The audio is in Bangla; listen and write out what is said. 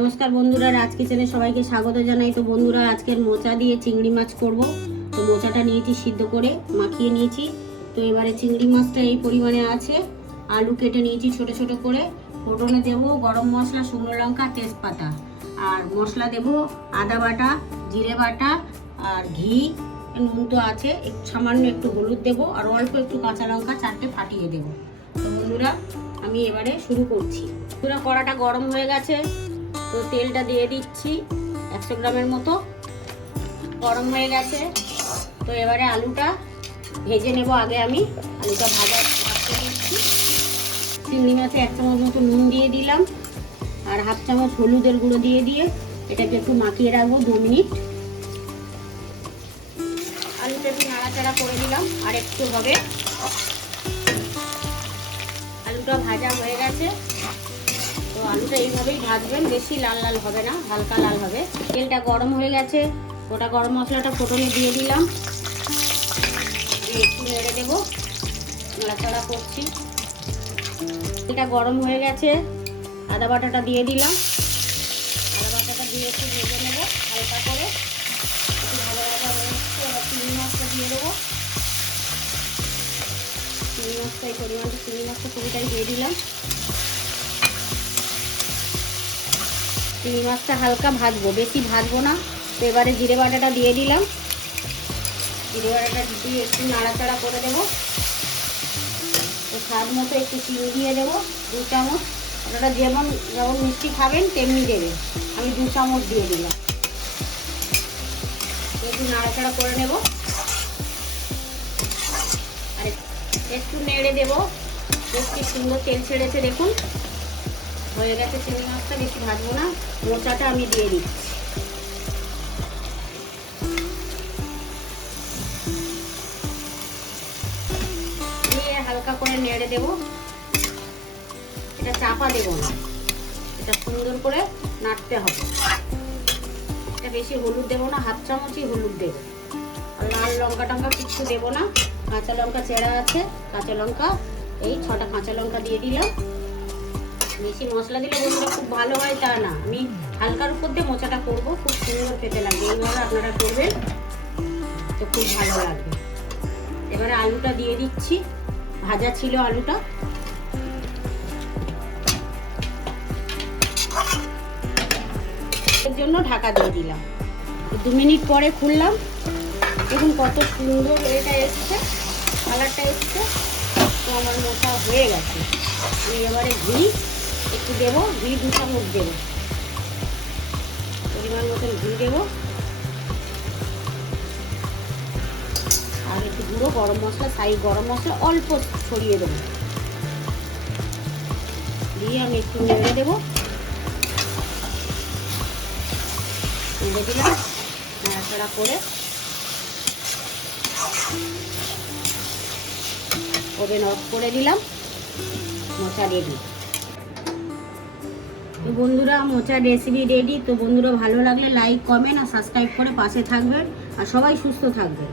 নমস্কার বন্ধুরা, রাজ কিচেনে সবাইকে স্বাগত জানাই। তো বন্ধুরা, আজকের মোচা দিয়ে চিংড়ি মাছ করব। তো মোচাটা নিয়েছি, সিদ্ধ করে মাখিয়ে নিয়েছি। তো এবারে চিংড়ি মাছটা এই পরিমাণে আছে। আলু কেটে নিয়েছি ছোট ছোট করে। ফোড়নে দেবো গরম মশলা, শুকনো লঙ্কা, তেজপাতা। আর মশলা দেবো আদা বাটা, জিরে বাটা আর ঘি, নুন তো আছে, সামান্য একটু হলুদ দেবো আর অল্প একটু কাঁচা লঙ্কা চারটে ফাটিয়ে দেবো। তো বন্ধুরা, আমি এবারে শুরু করছি। পুরো কড়াটা গরম হয়ে গেছে, তো তেলটা দিয়ে দিচ্ছি 100 গ্রামের মতো। গরম হয়ে গেছে, তো এবারে আলুটা ভেজে নেব। আগে আমি আলুটা ভাজা দিচ্ছি। চিংড়ি মাছে 1 চামচ মতো নুন দিয়ে দিলাম আর 1/2 চামচ হলুদের গুঁড়ো দিয়ে এটাকে একটু মাখিয়ে রাখবো 2 মিনিট। আলুটা একটু নাড়াচাড়া করে দিলাম, আর একটু হবে। আলুটা ভাজা হয়ে গেছে, তো আলুটা এইভাবেই ভাজবেন, বেশি লাল লাল হবে না, হালকা লাল হবে। তেলটা গরম হয়ে গেছে, গোটা গরম মশলাটা ফোড়নে দিয়ে দিলাম, একটু নেড়ে দেবো, নাড়াচাড়া করছি। এটা গরম হয়ে গেছে, আদা বাটাটা দিয়ে দিলাম। আদা বাটাটা দিয়ে একটু ভেজে নেবো হালকা করে, একটু ভাজা ভাজা হয়ে যাচ্ছে। এবার চিংড়ি মাছটা দিয়ে দেবো। চিংড়ি মাছটা এই পরিমাণটা, চিংড়ি মাছটা পুরোটাই দিয়ে দিলাম। চিংড়ি মাছটা হালকা ভাজবো, বেশি ভাজবো না। তো এবারে জিরে বাটাটা দিয়ে দিলাম। জিরে বাটাটা দিয়ে একটু নাড়াচাড়া করে দেবো। তো স্বাদ মতো একটু চিনি দিয়ে দেবো 2 চামচ। আপনারা যেমন মিষ্টি খাবেন তেমনি দেবে, আমি 2 চামচ দিয়ে দিলাম। একটু নাড়াচাড়া করে নেব আর একটু নেড়ে দেবো। বেশ সুন্দর তেল ছেড়েছে, দেখুন হয়ে গেছে চিংড়ি মাছটা। বেশি ভাজবো না, মোচাটা আমি দিয়ে দিচ্ছি। দিয়ে হালকা করে নেড়ে দেবো। এটা চাপা দেবো না, এটা সুন্দর করে নাড়তে হবে। এটা বেশি হলুদ দেবো না, 1/2 চামচই হলুদ দেবো। আর লাল লঙ্কা টঙ্কা কিছু দেবো না। কাঁচা লঙ্কা চেরা আছে, কাঁচা লঙ্কা এই 6টা কাঁচা লঙ্কা দিয়ে দিলাম। বেশি মশলা দিলে বন্ধুরা খুব ভালো হয় তা না, আমি হালকার উপর দিয়ে মোচাটা করবো, খুব সুন্দর খেতে লাগবে। এইভাবে আপনারা করবেন তো খুব ভালো লাগবে। এবারে আলুটা দিয়ে দিচ্ছি, ভাজা ছিল আলুটা। এর জন্য ঢাকা দিয়ে দিলাম। 2 মিনিট পরে খুললাম, দেখুন কত সুন্দর এটা এসছে, কালারটা এসছে। তো আমার মোচা হয়ে গেছে। আমি এবারে ঘি একটু দেবো, ঘি 2 চামচ দেবো, পরিমাণ মতন ঘি দেবো। আর একটু গুঁড়ো গরম মশলা, গরম মশলা অল্প ছড়িয়ে দেবো। দিয়ে আমি একটু নেড়ে দেবো। নেড়ে দিলাম, নাড়াচাড়া করে ওভেন অফ করে দিলাম। মোচা রেডি। তো বন্ধুরা, মোচার রেসিপি রেডি। তো বন্ধুরা, ভালো লাগলে লাইক, কমেন্ট আর সাবস্ক্রাইব করে পাশে থাকবেন, আর সবাই সুস্থ থাকবেন।